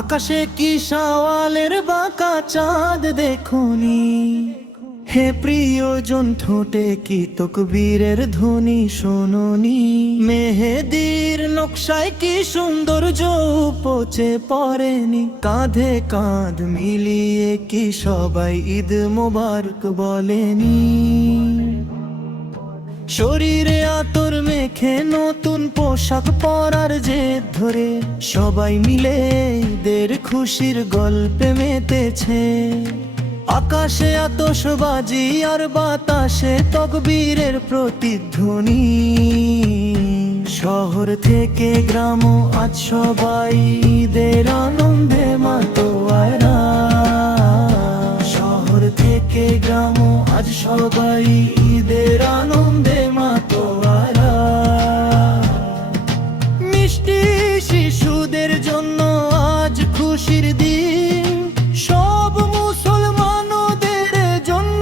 আকাশে কি শাওয়ালের বাঁকা চাঁদ দেখুনি, হে প্রিয়জন ঠোঁটে কি তকবীরের ধ্বনি শোনোনি। মেহেদির নকশায় কি সৌন্দর্য উপচে পড়েনি, কাঁধে কাঁধ মিলিয়ে কি সবাই ঈদ মোবারক বলেনি। শরীরে আতর মেখে নতুন পোশাক পরার জেদ ধরে সবাই মিলে ঈদের খুশির গল্পে মেতেছে। আকাশে আতশবাজি আর বাতাসে তকবীরের প্রতিধ্বনি। শহর থেকে গ্রাম আজ সবাই ঈদের আনন্দে মাতোয়ারা। শহর থেকে গ্রাম আজ সবাই ঈদের আনন্দে মাতোয়ারা। মিষ্টি শিশুদের জন্য আজ খুশির দিন, সব মুসলমানদের জন্য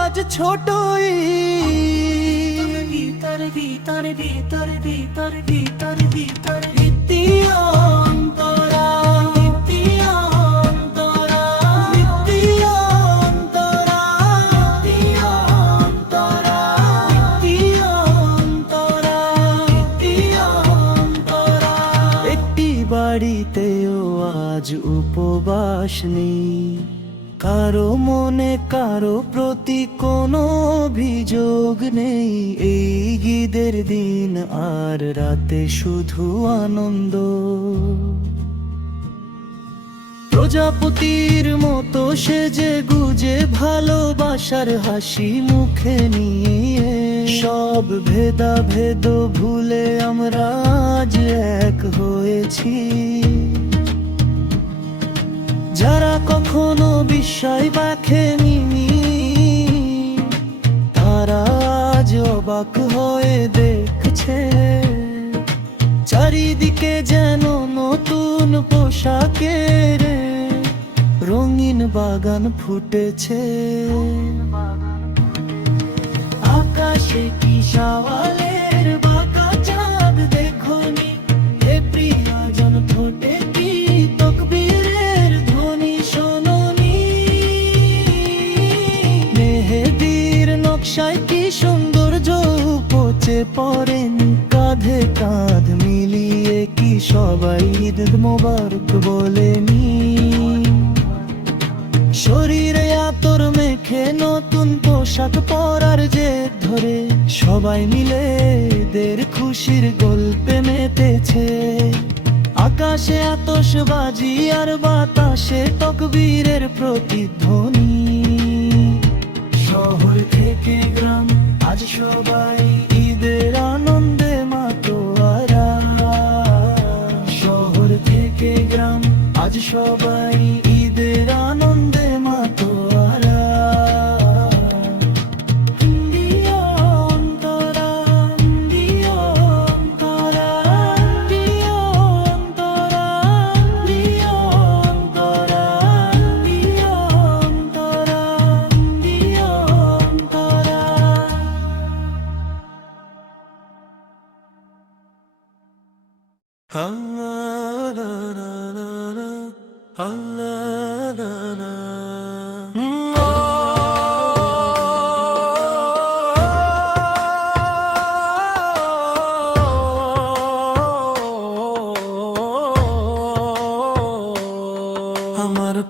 আজ ছোট ঈদ। ভিতরে ভিতরে ভিতরে ভিতরে ভিতরে ভিতরে নিত্যন্তরা নিত্যন্তরা নিত্যন্তরা নিত্যন্তরা নিত্যন্তরা নিত্যন্তরা। একটি বাড়িতেও আজ উপবাস নেই, কারো মনে কারো প্রতি কোনো অভিযোগ নেই। এই ঈদের দিন আর রাতে শুধু আনন্দ। প্রজাপতির মতো সেজে গুজে ভালোবাসার হাসি মুখে নিয়ে সব ভেদাভেদ ভুলে আমরা আজ এক হয়েছি। যারা কখনো বিস্ময় দেখেনি তারা আজ অবাক হয়ে দেখছে। চারিদিকে যেন নতুন পোশাকের রঙিন বাগান ফুটেছে। আকাশে কি শাওয়ালের বাঁকা চাঁদ দেখোনি, হে প্রিয়জন ঠোঁটে কি তকবীরের ধ্বনি শোনোনি। মেহেদির নকশায় কি সৌন্দর্য উপচে পড়েনি, কাঁধে কাঁধ মিলিয়ে কি সবাই ঈদ মোবারক বলেনি। শরীরে আতর মেখে নতুন পোশাক পরার জেদ ধরে সবাই মিলে ঈদের খুশির গল্পে মেতেছে। আকাশে আতশবাজি আর বাতাসে তকবীরের প্রতিধ্বনি। শহর থেকে গ্রাম আজ সবাই ঈদের আনন্দে মাতোয়ারা। শহর থেকে গ্রাম আজ সবাই ঈদের আনন্দে মাতোয়ারা। আমার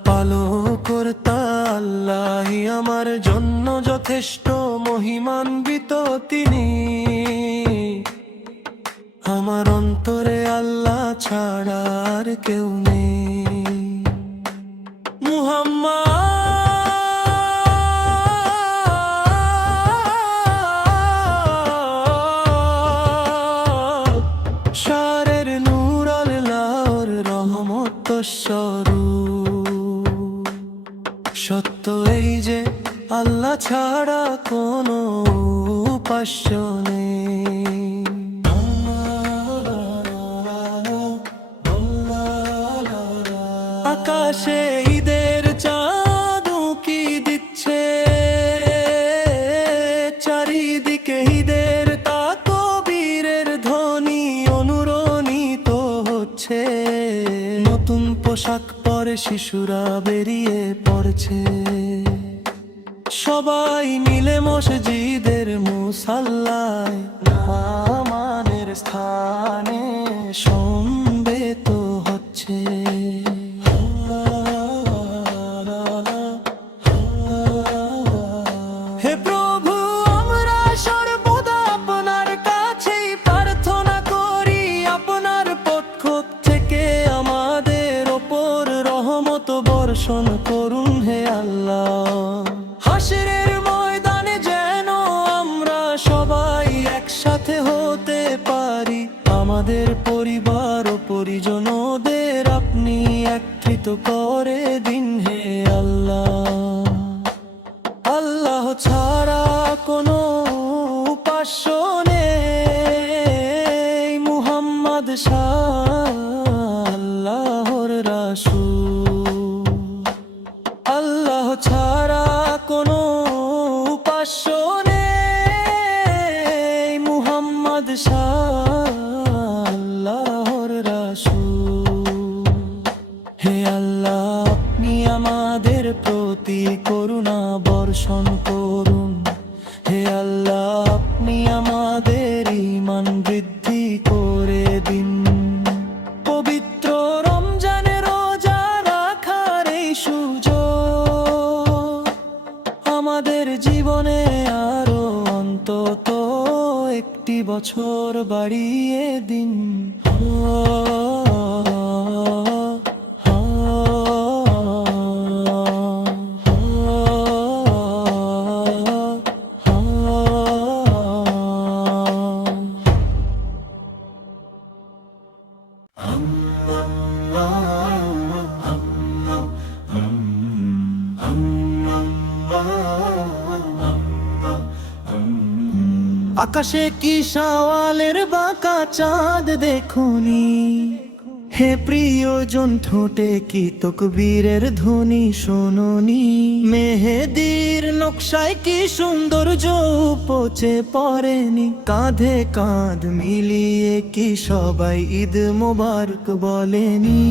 পালকর্তা আল্লাহই আমার জন্য যথেষ্ট, মহিমান্বিত তিনি। আমার অন্তরে আল্লাহ ছাড়া আর কেউ নেই। মুহাম্মদ শারের নূর আল্লাহর রহমত স্বরূপ। সত্য এই যে আল্লাহ ছাড়া কোনো উপাস্য নেই। আকাশে ঈদের চাঁদ উঁকি দিচ্ছে, চারিদিকে ঈদের তাকবীরের ধ্বনি অনুরণিত হচ্ছে। নতুন পোশাক পরে শিশুরা বেরিয়ে পড়ছে, সবাই মিলে মসজিদের মুসাল্লায় নামাজের স্থানে সমবেত হচ্ছে। হে প্রভু, আমরা সর্বদা আপনার কাছেই প্রার্থনা করি, আপনার পক্ষ থেকে আমাদের ওপর রহমত বর্ষণ করুন হে আল্লাহ। হাশরের ময়দানে যেন আমরা সবাই একসাথে হতে পারি, আমাদের পরিবার ও পরিজনদের আপনি একত্রিত করে দিন হে আল্লাহ। আল্লাহ ছাড়া কোনো উপাস্য নেই, মুহাম্মদ আল্লাহর রাসূল। আল্লাহ ছাড়া কোনো উপাস্য নেই, মুহাম্মদ আল্লাহর রাসূল। হে আল্লাহ, আপনি আমাদের প্রতি করুণা বর্ষণ করুন। হে আল্লাহ, আপনি আমাদের ঈমান বৃদ্ধি করে দিন। পবিত্র রমজানে রোজা রাখার এই সুযোগ আমাদের জীবনে আরো অন্তত একটি বছর বাড়িয়ে দিন। আকাশে কি শাওয়ালের বাঁকা চাঁদ দেখুনি, হে প্রিয়জন ঠোঁটে কি তকবীরের ধ্বনি শোনোনি। মেহেদির নকশায় কি সৌন্দর্য উপচে পড়েনি, কাঁধে কাঁধ মিলিয়ে কি সবাই ঈদ মোবারক বলেনি।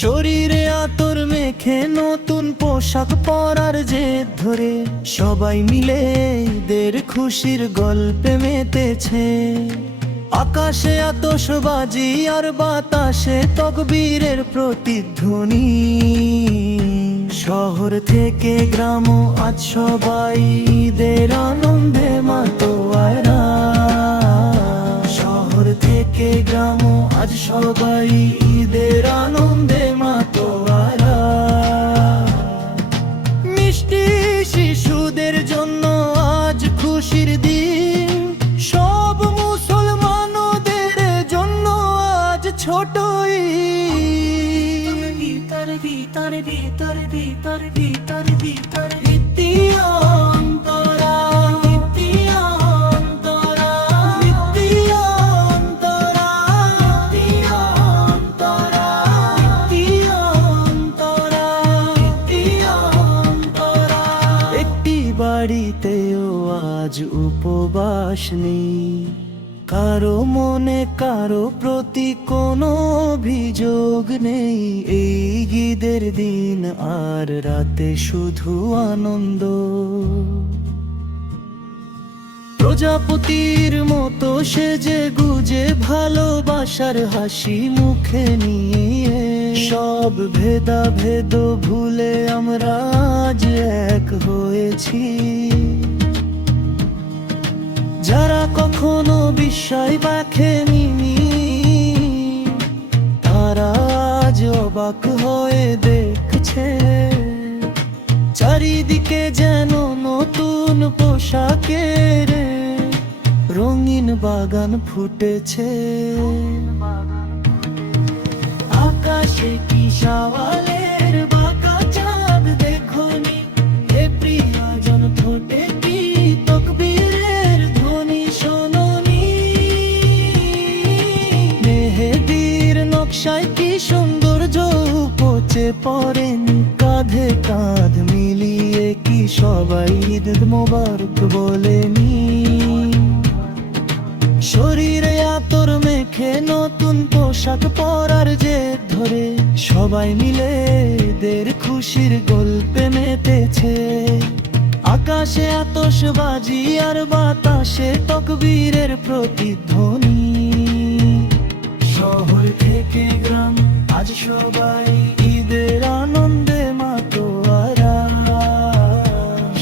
শরীরে আতর মেখে নতুন পোশাক পরার জেদ ধরে সবাই মিলে ঈদের খুশির গল্পে মেতেছে। আকাশে আতশবাজি আর বাতাসে তকবীরের প্রতিধ্বনি। শহর থেকে গ্রাম আজ সবাই ঈদের আনন্দে মাতোয়ারা। শহর থেকে গ্রাম আজ সবাই ঈদের আনন্দে মাতোয়ারা। মিষ্টি শিশুদের জন্য আজ খুশির দিন, সব মুসলমানদের জন্য আজ ছোট ঈদ। ভিতরে ভিতরে ভিতরে ভিতরে ভিতরে ভিতরে নিত্যন্তরা নিত্যন্তরা নিত্যন্তরা নিত্যন্তরা নিত্যন্তরা নিত্যন্তরা। একটি বাড়িতেও আজ উপবাস নেই, কারো মনে কারো প্রতি কোনো অভিযোগ নেই। এই ঈদের দিন আর রাতে শুধু আনন্দ। প্রজাপতির মতো সেজে গুজে ভালোবাসার হাসি মুখে নিয়ে সব ভেদাভেদ ভুলে আমরা আজ এক হয়েছি। যারা কখনো বিস্ময় দেখেনি তারা আজ অবাক হয়ে দেখছে। চারিদিকে যেন নতুন পোশাকের রঙিন বাগান ফুটেছে। আকাশে কি শাওয়ালের বাঁকা চাঁদ দেখোনি, এ প্রিয়জন ঠোঁটে কি তকবীরের ধ্বনি শোনোনি। মেহেদির নকশায় কি সৌন্দর্য উপচে পড়েন, কাঁধে কাঁধ মিলিয়ে কি সবাই ঈদ মোবারক বলেনি। শরীরে আতর মেখে নতুন পোশাক পরার জেদ ধরে সবাই মিলে এদের খুশির গল্পে মেতেছে। আকাশে আতশবাজি আর বাতাসে তকবীরের প্রতিধ্বনি। শহর থেকে গ্রাম আজ সবাই ঈদের আনন্দে মাতোয়ারা।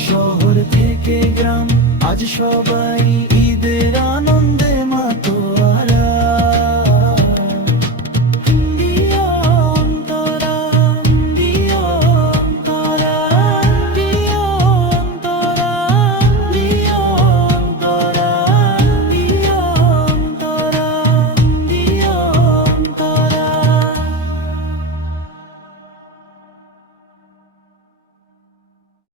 শহর থেকে গ্রাম আজ সবাই